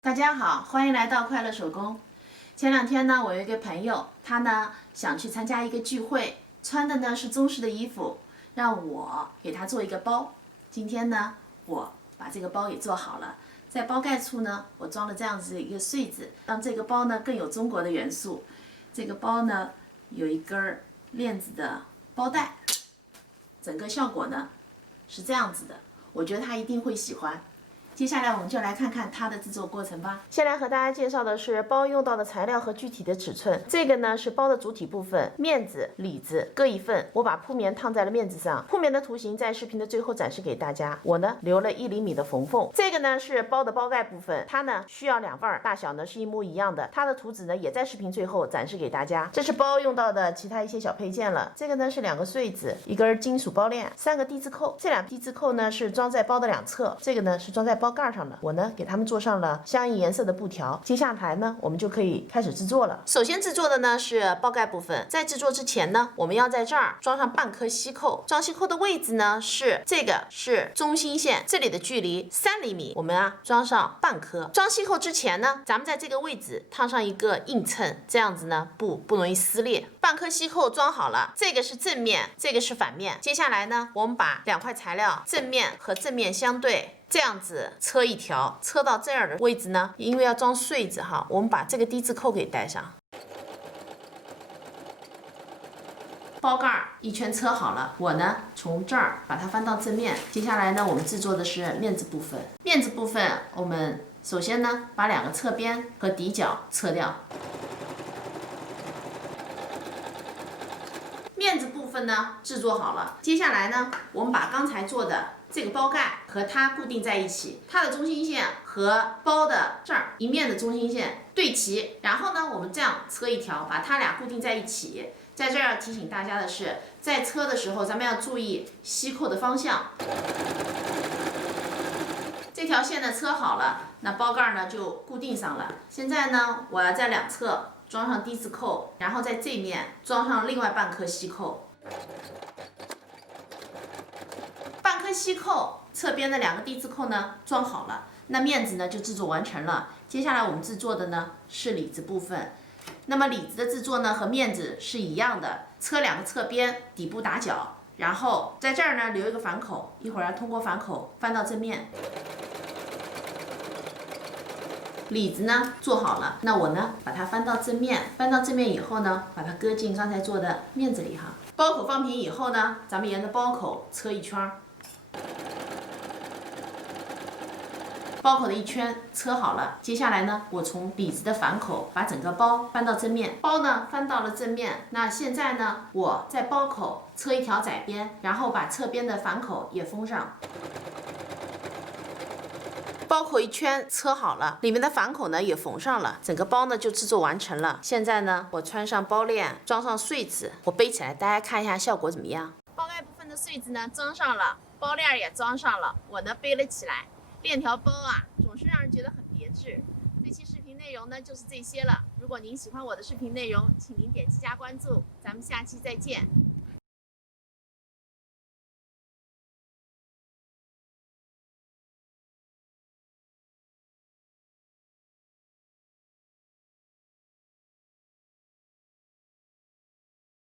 大家好，欢迎来到快乐手工。前两天呢，我有一个朋友，他呢想去参加一个聚会，穿的呢是中式的衣服，让我给他做一个包。今天呢，我把这个包给做好了，在包盖处呢，我装了这样子一个穗子，让这个包呢更有中国的元素。这个包呢有一根链子的包带，整个效果呢是这样子的，我觉得他一定会喜欢。接下来我们就来看看它的制作过程吧。先来和大家介绍的是包用到的材料和具体的尺寸。这个呢是包的主体部分，面子、里子各一份。我把铺棉烫在了面子上，铺棉的图形在视频的最后展示给大家。我呢留了1厘米的缝缝。这个呢是包的包盖部分，它呢需要2份，大小呢是一模一样的。它的图纸呢也在视频最后展示给大家。这是包用到的其他一些小配件了。这个呢是2个穗子，1根金属包链，3个低字扣。这2低字扣呢是装在包的2侧，这个呢是装在包盖上的。我呢给它们做上了相应颜色的布条。接下来呢我们就可以开始制作了。首先制作的呢是包盖部分，在制作之前呢，我们要在这儿装上半颗锡扣。装锡扣的位置呢是这个是中心线，这里的距离3厘米，我们装上半颗。装锡扣之前呢，咱们在这个位置烫上一个映衬，这样子呢不容易撕裂。半颗锡扣装好了，这个是正面，这个是反面。接下来呢，我们把2块材料正面和正面相对，这样子车一条，车到这儿的位置呢，因为要装穗子哈，我们把这个低字扣给带上。包盖一圈车好了，我呢从这儿把它翻到正面。接下来呢，我们制作的是面子部分。面子部分，我们首先呢把2个侧边和底角撤掉。面子部分呢制作好了，接下来呢，我们把刚才做的这个包盖和它固定在一起，它的中心线和包的这儿一面的中心线对齐，然后呢，我们这样车一条，把它俩固定在一起。在这儿要提醒大家的是，在车的时候，咱们要注意锡扣的方向。这条线呢车好了，那包盖呢就固定上了。现在呢，我要在2侧装上低字扣，然后在这面装上另外半颗锡扣。半颗锡扣，侧边的2个低字扣呢装好了，那面子呢就制作完成了。接下来我们制作的呢是里子部分。那么里子的制作呢和面子是一样的，车2个侧边，底部打角，然后在这儿呢留一个反口，一会儿要通过反口翻到正面。里子呢做好了，那我呢把它翻到正面，翻到正面以后呢，把它搁进刚才做的面子里哈。包口放平以后呢，咱们沿着包口车一圈。包口的一圈车好了，接下来呢，我从里子的反口把整个包翻到正面，包呢翻到了正面。那现在呢，我在包口车一条窄边，然后把侧边的反口也封上。包口一圈车好了，里面的反口呢也缝上了，整个包呢就制作完成了。现在呢，我穿上包链，装上穗子，我背起来，大家看一下效果怎么样？包盖部分的穗子呢装上了，包链也装上了，我呢背了起来。链条包总是让人觉得很别致。这期视频内容呢就是这些了。如果您喜欢我的视频内容，请您点击加关注，咱们下期再见。